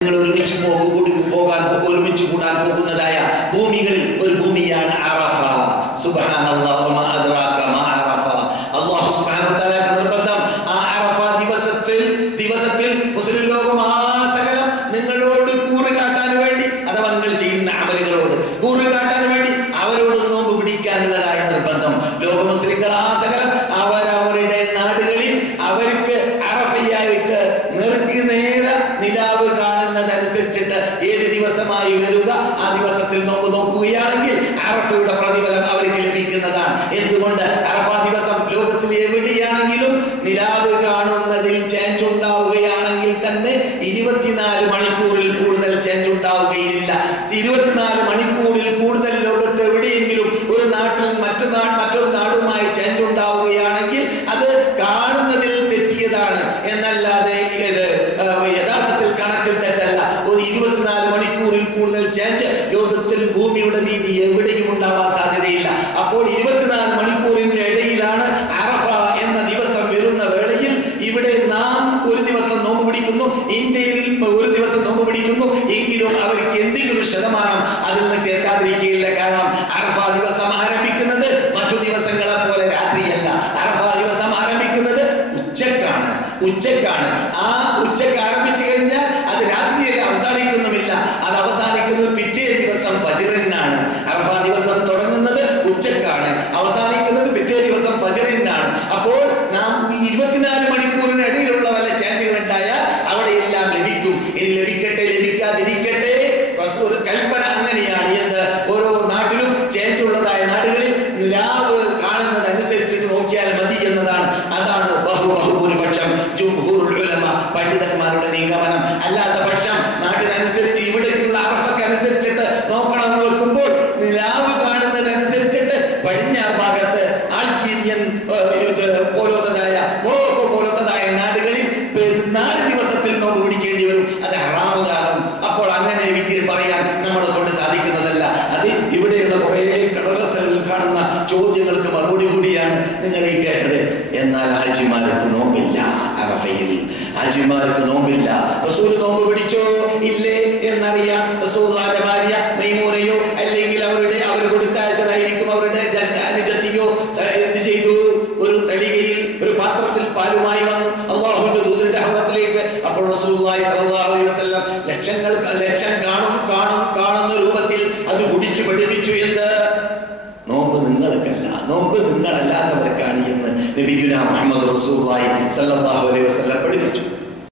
നിങ്ങൾ ഒരുമിച്ച് ഒരുമിച്ച് കൂടാൻ പോകുന്നതായ ഭൂമികളിൽ ഒരു ഭൂമിയാണ് അറഫ. സുബ്ഹാനല്ലാഹ് വമാ അദ്റാക മാ അറഫ. അല്ലാഹു സുബ്ഹാനഹു വ തആല നിർബന്ധം ആ അറഫ ദിവസത്തിൽ മുസ്ലിം ലോകമാസകലം നിങ്ങളോട് കൂറുകാട്ടാൻ വേണ്ടി, അഥവാ നിങ്ങൾ ചെയ്യുന്ന അമലുകളോട് കൂറുകാട്ടാൻ വേണ്ടി അവരോട് നോമ്പ് പിടിക്കാനുള്ളതായ നിർബന്ധം. ലോക മുസ്ലിങ്ങളാസകലം അവരവരുടെ നാടുകളിൽ അവർക്ക് അറഫയായിട്ട് നേർക്കുനേരെ നിലാവ് കാണുന്നതനുസരിച്ചിട്ട് ഏത് ദിവസമായി വരിക ആ ദിവസത്തിൽ നോമ്പ് നോക്കുകയാണെങ്കിൽ അറഫയുടെ പ്രതിഫലം അവർക്ക് ലഭിക്കുന്നതാണ്. എന്തുകൊണ്ട്? അറഫ ദിവസം ലോകത്തിൽ എവിടെയാണെങ്കിലും നിലാവ് കാണുന്നതിൽ ചേഞ്ച് ഉണ്ടാവുകയാണെങ്കിൽ തന്നെ 24 മണിക്കൂറിൽ കൂടുതൽ ചേഞ്ച് ഉണ്ടാവുകയില്ല. 24 മണിക്കൂറിൽ കൂടുതൽ ലോകത്ത് എവിടെയെങ്കിലും ഒരു നാട്ടിൽ മറ്റൊരു നാടുമായി ചേഞ്ച് ഉണ്ടാവുകയാണെങ്കിൽ അത് കാണുന്നതിൽ തെറ്റിയതാണ് എന്നല്ലാതെ യഥാർത്ഥത്തിൽ കണക്കിൽ തെറ്റല്ല. ഒരു 24 മണിക്കൂറിൽ കൂടുതൽ ചേഞ്ച് ലോകത്തിൽ ഭൂമിയുടെ വീതി എവിടെയും ഉണ്ടാവാൻ സാധ്യതയില്ല. അപ്പോൾ 24 മണിക്കൂറിന്റെ ഇടയിലാണ് അറഫ എന്ന ദിവസം വരുന്ന വേളയിൽ ഇവിടെ നാം ഒരു ദിവസം നോമ്പ് പിടിക്കുന്നു, ഇന്ത്യയിൽ ഒരു ദിവസം നോമ്പ് പിടിക്കുന്നു എങ്കിലും അവർക്ക് എന്തെങ്കിലും ശതമാനം അതിൽ നിന്ന് എത്താതിരിക്കുകയില്ല. കാരണം അറഫ ദിവസം ആരംഭിക്കുന്നത് മറ്റു ദിവസങ്ങളെ പോലെ രാത്രിയല്ല. അറഫ ദിവസം ആരംഭിക്കുന്നത് ഉച്ചക്കാണ്. ആ ഉച്ചക്ക് ആരംഭിച്ചു കഴിഞ്ഞാൽ അത് രാത്രിയല്ല, അവസാനിക്കുന്നുമില്ല. അത് അവസാനിക്കുന്നത് പിറ്റേ ദിവസം ഫജ്റിനാണ്. അറഫ ദിവസം തുടങ്ങുന്നത് ഉച്ചക്കാണ്, അവസാനിക്കുന്നത് പിറ്റേ ദിവസം ഫജ്റിനാണ്. അപ്പോൾ നാം ഈ 24 മണിക്കൂറിനിടയിലുള്ള വല്ല ചേഞ്ചുകൾ ഉണ്ടായാൽ അവിടെയെല്ലാം ലഭിക്കും. ഇനി ലഭിക്കട്ടെ ലഭിക്കാതിരിക്കട്ടെ, ഒരു കൽപ്പന അങ്ങനെയാണ്. എന്ത്? ഓരോ നാട്ടിലും ചേഞ്ച് ഉള്ളതായ നാടുകളിൽ നിലാവ് കാണുന്നതനുസരിച്ചിട്ട് നോക്കിയാൽ മതി എന്നതാണ്. അതാണ് ബഹുഭൂരിപക്ഷം ജുംഹൂറുൽ ഉലമ പണ്ഡിതന്മാരുടെ നിഗമനം. അല്ലാത്ത പക്ഷം നാട്ടിനനുസരിച്ച് ഇവിടേക്കുള്ള അറഫക്ക് അനുസരിച്ചിട്ട് നോക്കണം എന്ന് വെക്കുമ്പോൾ നിലാവ് കാണുന്നതനുസരിച്ചിട്ട് പടിഞ്ഞാറ് ഭാഗത്ത് ആൾജീരിയൻ പോലത്തതായ മൊറോക്കോ പോലത്തതായ നാടുകളിൽ 4 ദിവസത്തിൽ നോമ്പ് പിടിക്കേണ്ടി വരും. അത് ഹറാമുകാരും. അപ്പോൾ അങ്ങനെ വിധിയിൽ പറയാൻ നമ്മളെ കൊണ്ട് സാധിക്കുന്നതല്ല. അത് ഇവിടെയുള്ള കുറെ കടലാസുകളിൽ കാണുന്ന ചോദ്യങ്ങൾക്ക് മറുപടി കൂടിയാണ് നിങ്ങൾ ഈ കേട്ടത്. എന്നാൽ ഹാജിമാർക്ക് നോമ്പില്ല. അറഫയിൽ ഹാജിമാർക്ക് നോമ്പില്ല. റസൂൽ നോമ്പ് പിടിച്ചോ ഇല്ലേ എന്നറിയാം. റസൂലുള്ളാഹിയുടെ ഭാര്യ മൈമൂനയോ അല്ലെങ്കിൽ അവർ കൊടുത്തയച്ചതായിരിക്കും അവരുടെ അനുജത്തിയോ എന്ത് ചെയ്തു? ഒരു തളികയിൽ ഒരു പാത്രത്തിൽ പാലുമായി വന്നു അല്ലാഹുവിന്റെ ദൂതന്റെ ഹദ്റത്തിലേക്ക്. അപ്പോൾ റസൂലുള്ളാഹി സ്വല്ലല്ലാഹു അലൈഹി വസല്ലം ലക്ഷം കാണുന്ന രൂപത്തിൽ അത് കുടിച്ചു പഠിപ്പിച്ചു. എന്ത്? നോമ്പ് നിങ്ങൾക്കല്ല, നോമ്പ് നിങ്ങളല്ലാത്തവർക്കാണ് എന്ന് നബിയുനാ മുഹമ്മദ് റസൂലുള്ളാഹി സ്വല്ലല്ലാഹു അലൈഹി വസല്ലം പഠിപ്പിച്ചു.